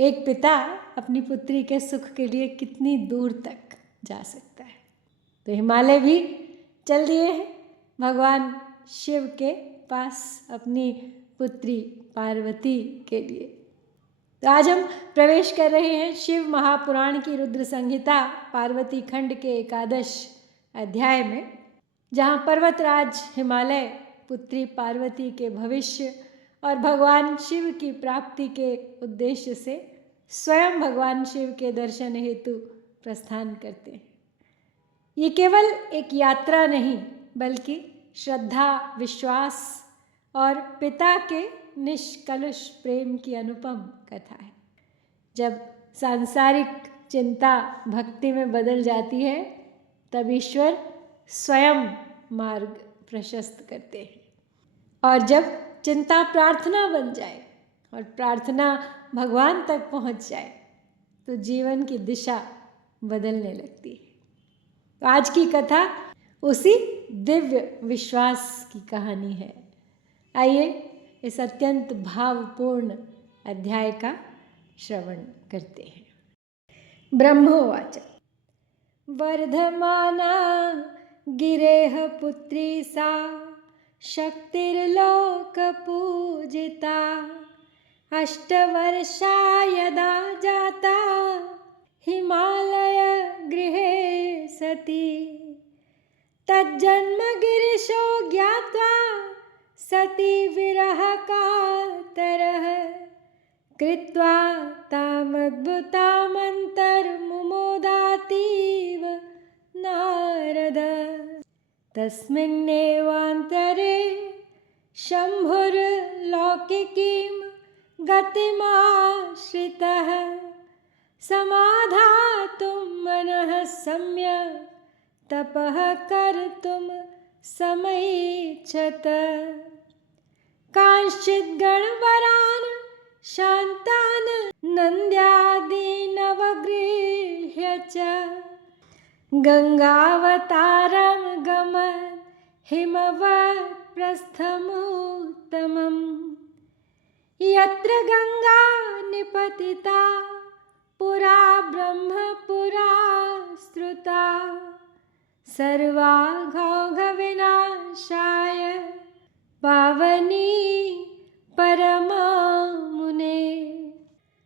एक पिता अपनी पुत्री के सुख के लिए कितनी दूर तक जा सकता है। तो हिमालय भी चल दिए हैं भगवान शिव के पास अपनी पुत्री पार्वती के लिए। तो आज हम प्रवेश कर रहे हैं शिव महापुराण की रुद्र संहिता पार्वती खंड के एकादश अध्याय में, जहाँ पर्वतराज हिमालय पुत्री पार्वती के भविष्य और भगवान शिव की प्राप्ति के उद्देश्य से स्वयं भगवान शिव के दर्शन हेतु प्रस्थान करते हैं। ये केवल एक यात्रा नहीं बल्कि श्रद्धा, विश्वास और पिता के निष्कलुष प्रेम की अनुपम कथा है। जब सांसारिक चिंता भक्ति में बदल जाती है तब ईश्वर स्वयं मार्ग प्रशस्त करते हैं, और जब चिंता प्रार्थना बन जाए और प्रार्थना भगवान तक पहुंच जाए तो जीवन की दिशा बदलने लगती है। तो आज की कथा उसी दिव्य विश्वास की कहानी है। आइए इस अत्यंत भावपूर्ण अध्याय का श्रवण करते हैं। ब्रह्मोवाच वर्धमाना गिरेह पुत्री सा शक्तिर्लोक पूजिता 8 वर्षा यदा जाता हिमालय गृहे सती तज्जन्म गिरिशो ज्ञात्वा सती विरह कातरः कृत्वा तामद्भुतामन्तर्मुमोदातीव नारद तस्मिन्नेवान्तरे शम्भुर्लौकिकीं गतिमाश्रितः समाधातुं मनः सम्यक् तपः कर्तुं समैच्छत कांश्चित् गणवरान् शान्तान् नन्द्यादीनवगृह्य च गंगावतारं गमन् हिमवत् प्रस्थमुत्तमम् यत्र गंगा निपतिता पुरा ब्रह्मपुरा स्तुता सर्वाघौघविनाशाय पावनी परमा मुने।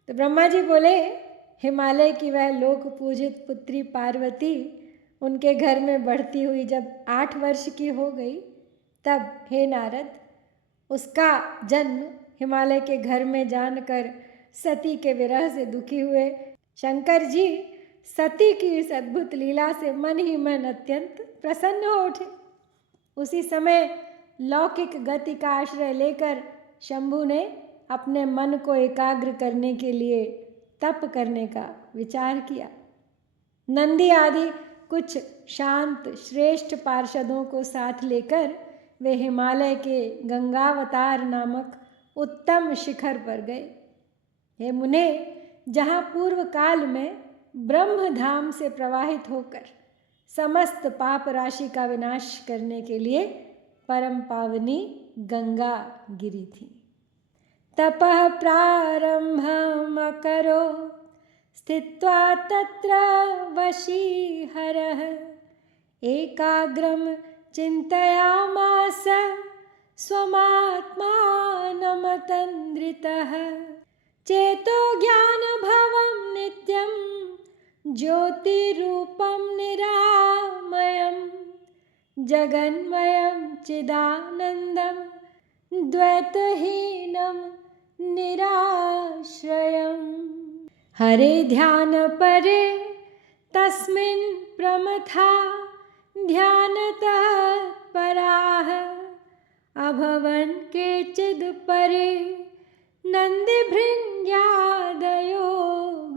तो ब्रह्मा जी बोले, हिमालय की वह लोक पूजित पुत्री पार्वती उनके घर में बढ़ती हुई जब 8 वर्ष की हो गई, तब हे नारद, उसका जन्म हिमालय के घर में जानकर सती के विरह से दुखी हुए शंकर जी सती की इस अद्भुत लीला से मन ही मन अत्यंत प्रसन्न हो उठे। उसी समय लौकिक गति का आश्रय लेकर शंभु ने अपने मन को एकाग्र करने के लिए तप करने का विचार किया। नंदी आदि कुछ शांत श्रेष्ठ पार्षदों को साथ लेकर वे हिमालय के गंगावतार नामक उत्तम शिखर पर गए। हे मुने, जहाँ पूर्व काल में ब्रह्मधाम से प्रवाहित होकर समस्त पाप राशि का विनाश करने के लिए परम पावनी गंगा गिरी थी। तपः प्रारंभमकरो स्थित्वा तत्र वशीहरः एकाग्रं चिन्तयामास स्वमात्मानमतन्द्रितः चेतो ज्ञानभवं नित्यं ज्योतिरूपं निरामयं जगन्मयं चिदानन्दं द्वैतहीनं निराश्रयम् हरे ध्यान परे तस्मिन् प्रमथा ध्यानतः पराः अभवन् केचिद् परे नन्दिभृङ्ग्यादयो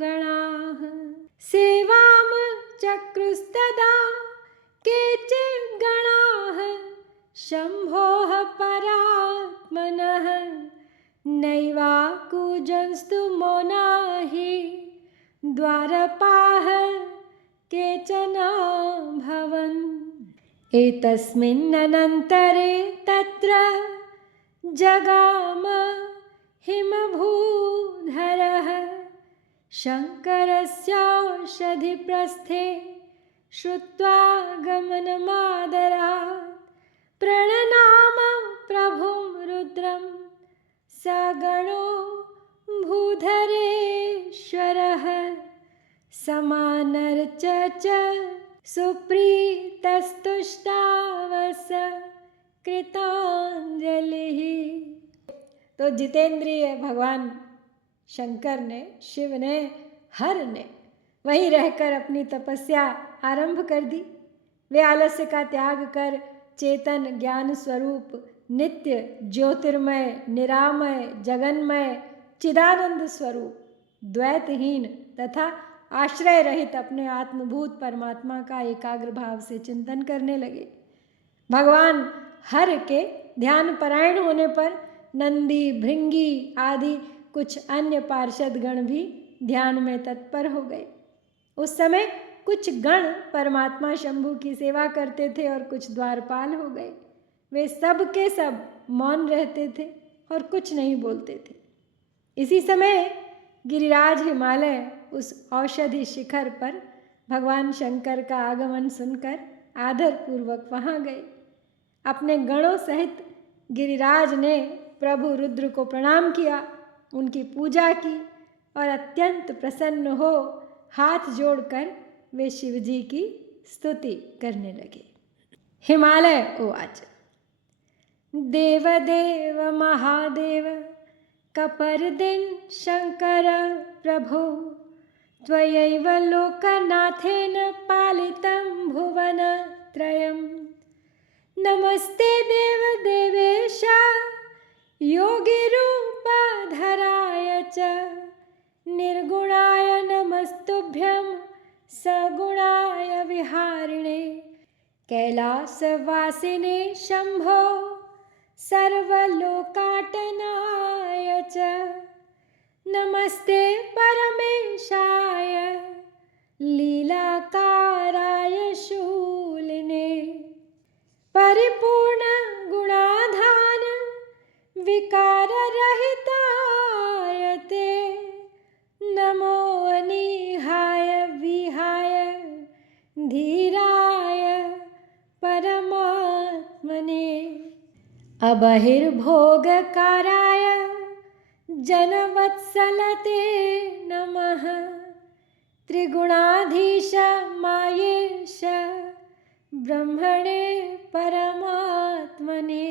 गणाः सेवां चक्रुस्तदा केचिद् गणाः शम्भोः परात्मनः नैवाकुजंस्तु मौना हि द्वारपाः केचन भवन् एतस्मिन्नन्तरे तत्र जगाम हिमभूधरः शङ्करस्यौषधिप्रस्थे श्रुत्वा गमनमादरात् प्रणनाम प्रभुं रुद्रं स गणो भूधरेश्वरः समानर्च च सुप्रीतस्तुष्टावस कृतांजलिः। तो जितेंद्रिय भगवान शंकर ने, शिव ने, हर ने वहीं रहकर अपनी तपस्या आरंभ कर दी। वे आलस्य का त्याग कर चेतन ज्ञान स्वरूप नित्य ज्योतिर्मय निरामय जगन्मय चिदानंद स्वरूप द्वैतहीन तथा आश्रय रहित अपने आत्मभूत परमात्मा का एकाग्र भाव से चिंतन करने लगे। भगवान हर के ध्यान परायण होने पर नंदी भृंगी आदि कुछ अन्य पार्षद गण भी ध्यान में तत्पर हो गए। उस समय कुछ गण परमात्मा शंभु की सेवा करते थे और कुछ द्वारपाल हो गए। वे सब के सब मौन रहते थे और कुछ नहीं बोलते थे। इसी समय गिरिराज हिमालय उस औषधि शिखर पर भगवान शंकर का आगमन सुनकर आदरपूर्वक वहाँ गए। अपने गणों सहित गिरिराज ने प्रभु रुद्र को प्रणाम किया, उनकी पूजा की और अत्यंत प्रसन्न हो हाथ जोड़कर वे शिव जी की स्तुति करने लगे। हिमालय उवाच देवदेव महादेव कपर्दिन शंकर प्रभो त्वयैव लोकनाथेन पालितं भुवनत्रयम् नमस्ते देवदेवेश योगिरूपधराय च निर्गुणाय नमस्तुभ्यं सगुणाय विहारिणे कैलासवासिने शंभो सर्वलोकाटनाय च नमस्ते परमेशाय लीलाकाराय शूलिने परिपूर्ण गुणाधान विकाररहिताय ते नमो अनिहाय विहाय धीराय परमात्मने अबहिर्भोगकाराय जनवत्सलते नमः त्रिगुणाधीश मायेश ब्रह्मणे परमात्मने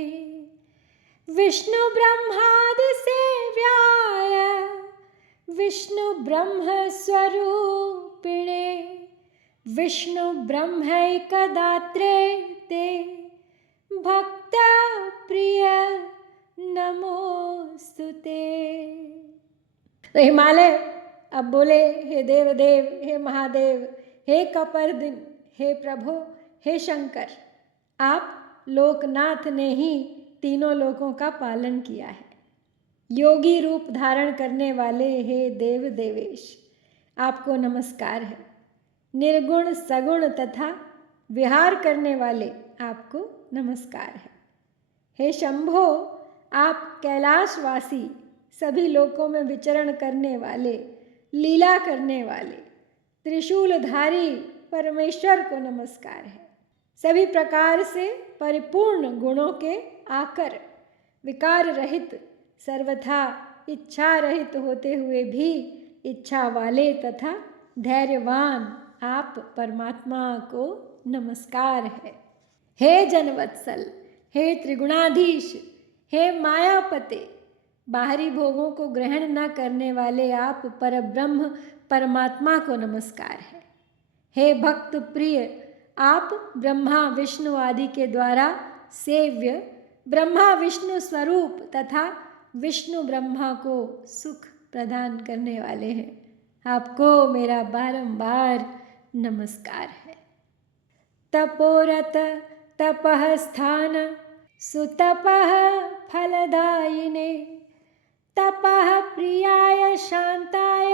विष्णु ब्रह्मादि सेव्याय विष्णु ब्रह्म स्वरूपिणे विष्णु ब्रह्मैकदात्रे ते भक्त प्रिय नमोस्तुते। तो हिमालय अब बोले, हे देवदेव, हे महादेव, हे कपर्दिन, हे प्रभु, हे शंकर, आप लोकनाथ ने ही तीनों लोकों का पालन किया है। योगी रूप धारण करने वाले हे देव देवेश, आपको नमस्कार है। निर्गुण सगुण तथा विहार करने वाले आपको नमस्कार है। हे शंभो, आप कैलाशवासी सभी लोकों में विचरण करने वाले लीला करने वाले त्रिशूलधारी परमेश्वर को नमस्कार है। सभी प्रकार से परिपूर्ण गुणों के आकर विकार रहित सर्वथा इच्छा रहित होते हुए भी इच्छा वाले तथा धैर्यवान आप परमात्मा को नमस्कार है। हे जनवत्सल, हे त्रिगुणाधीश, हे मायापते, बाहरी भोगों को ग्रहण न करने वाले आप परब्रह्म परमात्मा को नमस्कार है। हे भक्त प्रिय, आप ब्रह्मा विष्णु आदि के द्वारा सेव्य ब्रह्मा विष्णु स्वरूप तथा विष्णु ब्रह्मा को सुख प्रदान करने वाले हैं। आपको मेरा बारंबार नमस्कार है। तपोरत तपः स्थान सुतपः फलदायिने तपः प्रियाय शांताय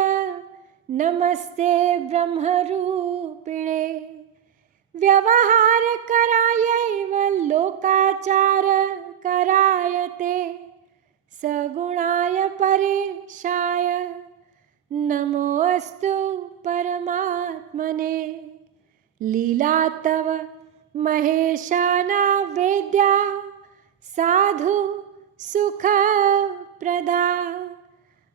नमस्ते ब्रह्मरूपिणे व्यवहार करायैव लोकाचार करायते सगुणाय परेशाय नमोऽस्तु परमात्मने। लीला तव महेशाना वेद्या साधु सुखप्रदा।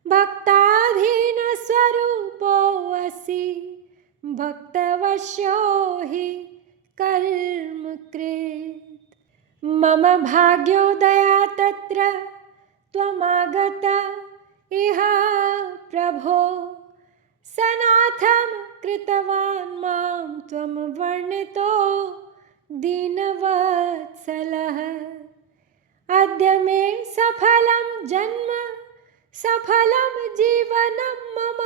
भक्ताधीन स्वरूपोऽसि भक्तवश्यो हि कर्मकृत्। मम भाग्योदया तत्र त्वमागत इह प्रभो। सनाथं कृतवान् मां त्वं वर्णितो दीनवत्सलः। अद्य मे सफलं जन्म सफलं जीवनं मम।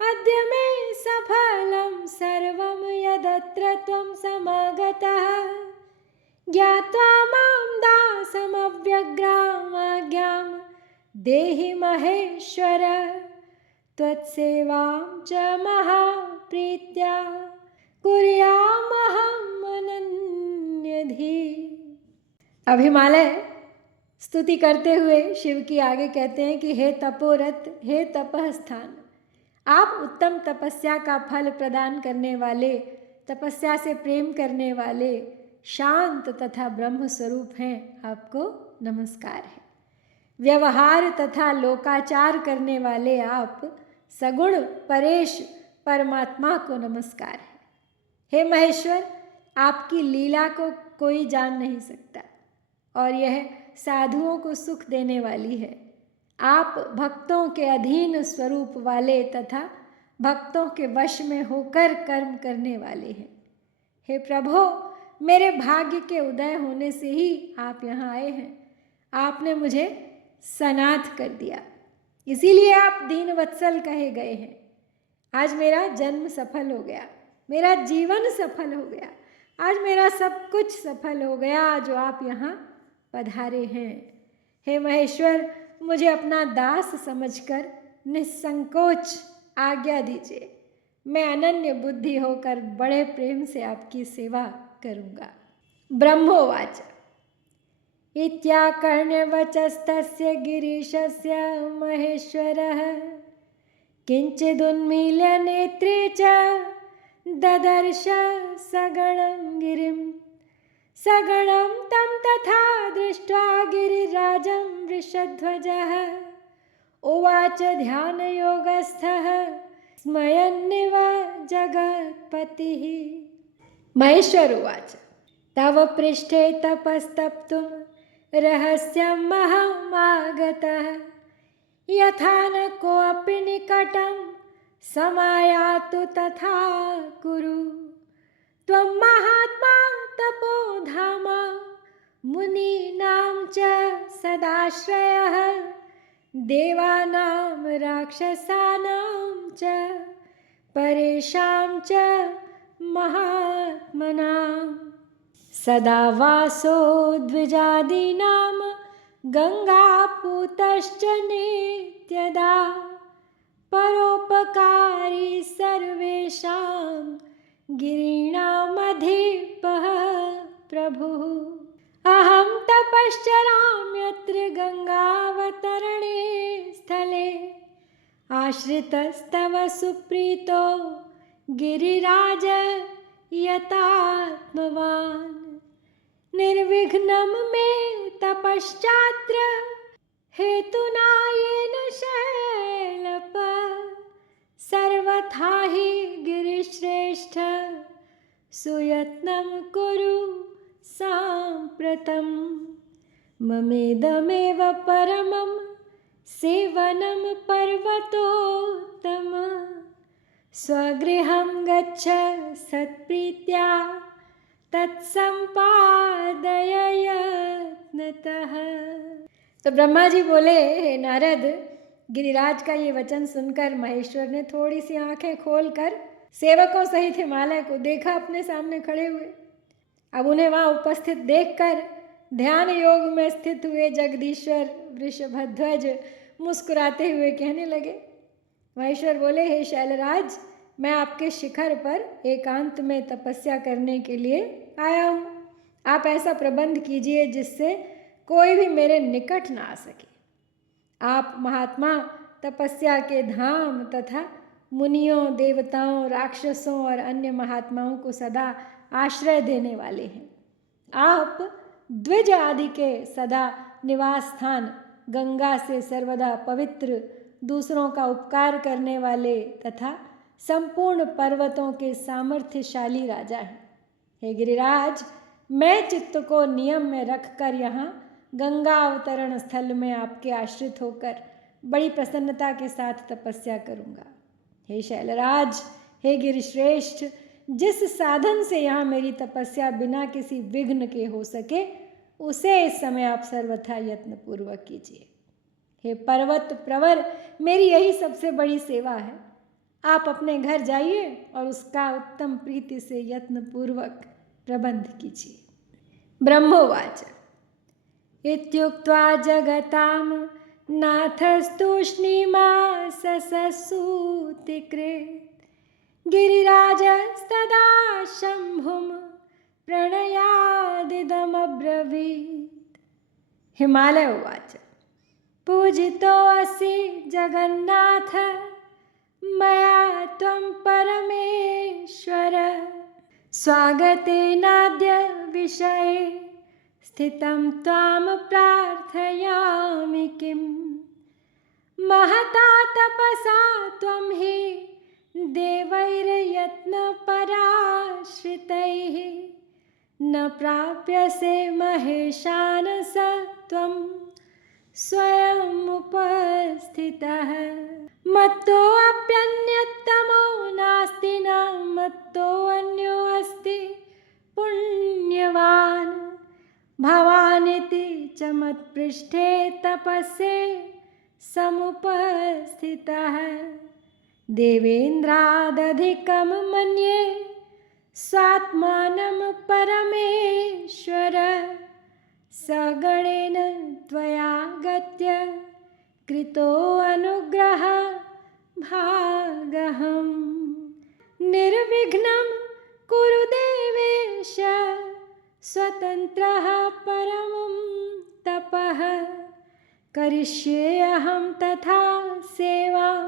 अद्य मे सफलं सर्वं यदत्र त्वं समागतः। ज्ञात्वा मां दासमव्यग्रामाज्ञां देहि महेश्वर। त्वत्सेवां च महाप्रीत्या कुर्यामहम् अनन्यधीः। अब हिमालय स्तुति करते हुए शिव की आगे कहते हैं कि हे तपोरथ, हे तपः स्थान, आप उत्तम तपस्या का फल प्रदान करने वाले, तपस्या से प्रेम करने वाले, शांत तथा ब्रह्म स्वरूप हैं। आपको नमस्कार है। व्यवहार तथा लोकाचार करने वाले आप सगुण परेश परमात्मा को नमस्कार है। हे महेश्वर, आपकी लीला को कोई जान नहीं सकता और यह साधुओं को सुख देने वाली है। आप भक्तों के अधीन स्वरूप वाले तथा भक्तों के वश में होकर कर्म करने वाले हैं। हे प्रभो, मेरे भाग्य के उदय होने से ही आप यहाँ आए हैं। आपने मुझे सनाथ कर दिया, इसीलिए आप दीनवत्सल कहे गए हैं। आज मेरा जन्म सफल हो गया, मेरा जीवन सफल हो गया, आज मेरा सब कुछ सफल हो गया जो आप यहाँ पधारे हैं। हे महेश्वर, मुझे अपना दास समझकर निस्संकोच आज्ञा दीजिए। मैं अनन्य बुद्धि होकर बड़े प्रेम से आपकी सेवा करूँगा। ब्रह्मोवाच इत्याकर्ण्यवचस्तस्य गिरीशस्य महेश्वरः। किञ्चिदुन्मील्य नेत्रे च ददर्श सगणं गिरिं। सगणं तं तथा दृष्ट्वा गिरिराजं वृषध्वजः। उवाच ध्यानयोगस्थः स्मयन्निव जगत्पतिः। महेश्वर उवाच तव पृष्ठे तपस्तप्तुं रहस्यमहमागतः। यथा न कोऽपि निकटं समायातु तथा कुरु। त्वं महात्मा तपोधाम मुनीनां च सदाश्रयः। देवानां राक्षसानां च परेषां च महात्मनां। सदा वासो द्विजादीनां गंगापूतश्च नित्यदा। परोपकारी सर्वेषां गिरीणामधिपः प्रभुः। अहं तपश्चराम्यत्र गंगावतरणे स्थले। आश्रितस्तव सुप्रीतो गिरिराज यतात्मवान्। निर्विघ्नं मे तपश्चात्र हेतुना येन शैलप। सर्वथा हि गिरिश्रेष्ठ सुयत्नं कुरु साम्प्रतं। ममेदमेव परमं सेवनं पर्वतोत्तम। स्वगृहं गच्छ सत्प्रीत्या तत्संपादय यत्नतः। तो ब्रह्मा जी बोले, हे नारद, गिरिराज का ये वचन सुनकर महेश्वर ने थोड़ी सी आंखें खोलकर सेवकों सहित हिमालय को देखा अपने सामने खड़े हुए। अब उन्हें वहाँ उपस्थित देखकर ध्यान योग में स्थित हुए जगदीश्वर वृषभध्वज मुस्कुराते हुए कहने लगे। महेश्वर बोले, हे शैलराज, मैं आपके शिखर पर एकांत में तपस्या करने के लिए आया हूँ। आप ऐसा प्रबंध कीजिए जिससे कोई भी मेरे निकट ना आ सके। आप महात्मा तपस्या के धाम तथा मुनियों, देवताओं, राक्षसों और अन्य महात्माओं को सदा आश्रय देने वाले हैं। आप द्विज आदि के सदा निवास स्थान, गंगा से सर्वदा पवित्र, दूसरों का उपकार करने वाले तथा संपूर्ण पर्वतों के सामर्थ्यशाली राजा हैं। हे गिरिराज, मैं चित्त को नियम में रखकर यहाँ गंगा अवतरण स्थल में आपके आश्रित होकर बड़ी प्रसन्नता के साथ तपस्या करूँगा। हे शैलराज, हे गिरिश्रेष्ठ, जिस साधन से यहाँ मेरी तपस्या बिना किसी विघ्न के हो सके, उसे इस समय आप सर्वथा यत्नपूर्वक कीजिए। हे पर्वत प्रवर, मेरी यही सबसे बड़ी सेवा है। आप अपने घर जाइए और उसका उत्तम प्रीति से यत्नपूर्वक प्रबंध कीजिए। ब्रह्मोवाच इत्युक्त्वा जगतां नाथस्तूष्णीमास ससूतिकृत् गिरिराजस्तदा शम्भुं प्रणयादिदमब्रवीत्। हिमालय उवाच पूजितोऽसि जगन्नाथ मया त्वं परमेश्वर स्वागतेनाद्य विषये स्थितं त्वां प्रार्थयामि किम् महता तपसा त्वं हि देवैर्यत्नपराश्रितैः न प्राप्यसे महेशान् स त्वं स्वयमुपस्थितः मत्तोऽप्यन्योत्तमो नास्ति न मत्तोऽन्योऽस्ति पुण्यवान् भवानिति च मत्पृष्ठे तपस्ये समुपस्थितः देवेन्द्रादधिकं मन्ये स्वात्मानं परमेश्वर सगणेन त्वया गत्य कृतो अनुग्रह भागहम् निर्विघ्नं कुरु देवेश स्वतन्त्रः परमं तपः करिष्ये अहं तथा सेवां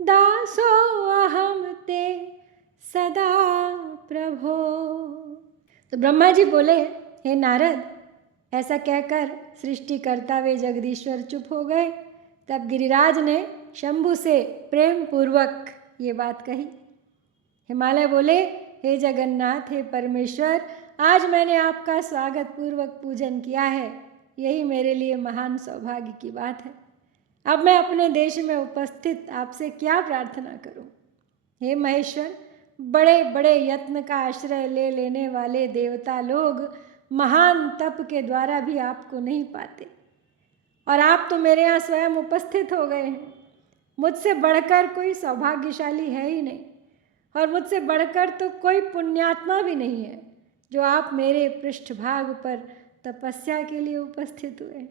दासोऽहं ते सदा प्रभो। तो ब्रह्मा जी बोले, हे नारद, ऐसा कहकर सृष्टिकर्ता वे जगदीश्वर चुप हो गए। तब गिरिराज ने शंभु से प्रेम पूर्वक ये बात कही। हिमालय बोले, हे जगन्नाथ, हे परमेश्वर, आज मैंने आपका स्वागत पूर्वक पूजन किया है, यही मेरे लिए महान सौभाग्य की बात है। अब मैं अपने देश में उपस्थित आपसे क्या प्रार्थना करूं? हे महेश्वर, बड़े बड़े यत्न का आश्रय ले लेने वाले देवता लोग महान तप के द्वारा भी आपको नहीं पाते, और आप तो मेरे यहाँ स्वयं उपस्थित हो गए हैं। मुझसे बढ़कर कोई सौभाग्यशाली है ही नहीं, और मुझसे बढ़कर तो कोई पुण्यात्मा भी नहीं है जो आप मेरे पृष्ठभाग पर तपस्या के लिए उपस्थित हुए।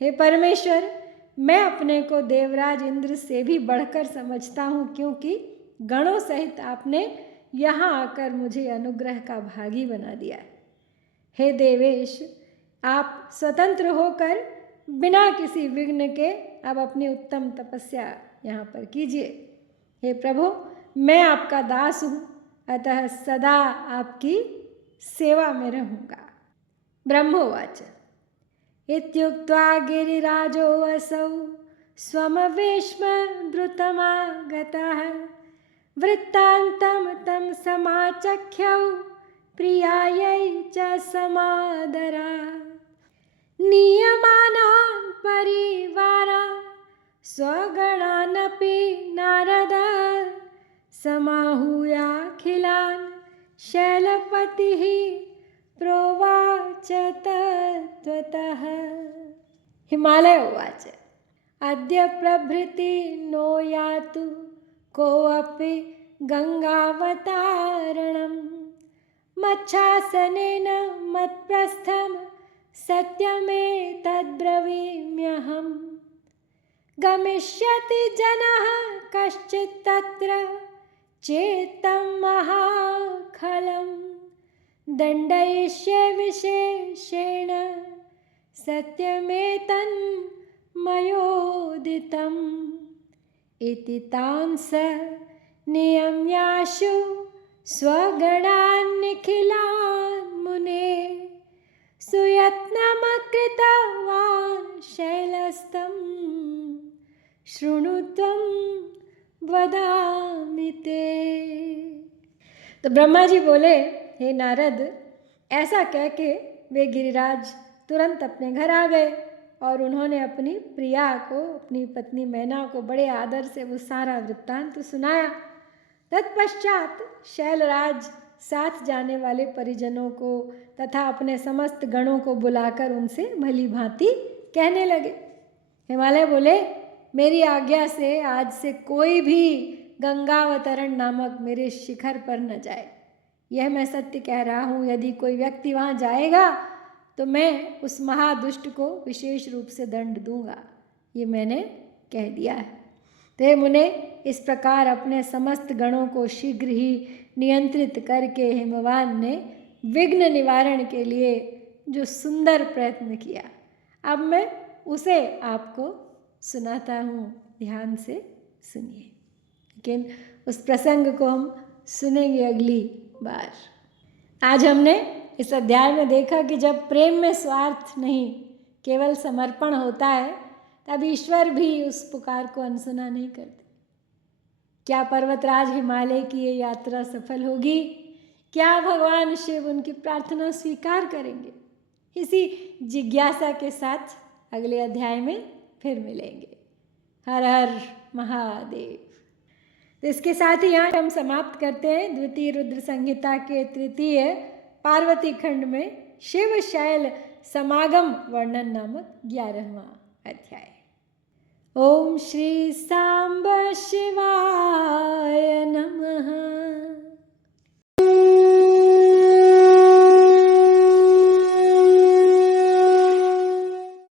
हे परमेश्वर, मैं अपने को देवराज इंद्र से भी बढ़कर समझता हूँ, क्योंकि गणों सहित आपने यहाँ आकर मुझे अनुग्रह का भागी बना दिया है। हे देवेश, आप स्वतंत्र होकर बिना किसी विघ्न के अब अपनी उत्तम तपस्या यहाँ पर कीजिए। हे प्रभु, मैं आपका दास हूँ, अतः सदा आपकी सेवा में रहूँगा। ब्रह्मोवाच इत्युक्त्वा गिरिराजो असौ स्वमवेश्म द्रुतमागतः वृत्तान्तं तं समाचख्यौ प्रियायै च समादरात् नीयमानान् परिवारान् स्वगणानपि नारद समाहूयाखिलान् शैलपतिः प्रोवाच तत्त्वतः। हिमालय उवाच अद्य प्रभृति नो यातु कोऽपि गंगावतारणम् मच्छासनेन मत्प्रस्थं सत्यमेतद्ब्रवीम्यहम् गमिष्यति जनः कश्चित् तत्र चेत्तं महाखलं दण्डयिष्ये विशेषेण सत्यमेतन् मयोदितम् इति तांस नियम्याशु स्वगणान्निखिलान् मुने सुयत्नमकृतवान् शैलस्तं शृणु त्वं वदामि ते। तो ब्रह्मा जी बोले, हे नारद, ऐसा कह के वे गिरिराज तुरंत अपने घर आ गए और उन्होंने अपनी प्रिया को, अपनी पत्नी मैना को बड़े आदर से वो सारा वृत्तांत सुनाया। तत्पश्चात शैलराज साथ जाने वाले परिजनों को तथा अपने समस्त गणों को बुलाकर उनसे भली भांति कहने लगे। हिमालय बोले, मेरी आज्ञा से आज से कोई भी गंगावतरण नामक मेरे शिखर पर न जाए। यह मैं सत्य कह रहा हूँ, यदि कोई व्यक्ति वहाँ जाएगा तो मैं उस महादुष्ट को विशेष रूप से दंड दूंगा, ये मैंने कह दिया है। तो हे मुने, इस प्रकार अपने समस्त गणों को शीघ्र ही नियंत्रित करके हिमवान ने विघ्न निवारण के लिए जो सुंदर प्रयत्न किया, अब मैं उसे आपको सुनाता हूँ, ध्यान से सुनिए। लेकिन उस प्रसंग को हम सुनेंगे अगली बार। आज हमने इस अध्याय में देखा कि जब प्रेम में स्वार्थ नहीं, केवल समर्पण होता है, तब ईश्वर भी उस पुकार को अनसुना नहीं करते। क्या पर्वतराज हिमालय की ये यात्रा सफल होगी? क्या भगवान शिव उनकी प्रार्थना स्वीकार करेंगे? इसी जिज्ञासा के साथ अगले अध्याय में फिर मिलेंगे। हर हर महादेव। तो इसके साथ ही यहाँ हम समाप्त करते हैं द्वितीय रुद्र संहिता के तृतीय पार्वती खंड में शिव शैल समागम वर्णन नामक 11वां अध्याय। ओम श्री सांब शिवा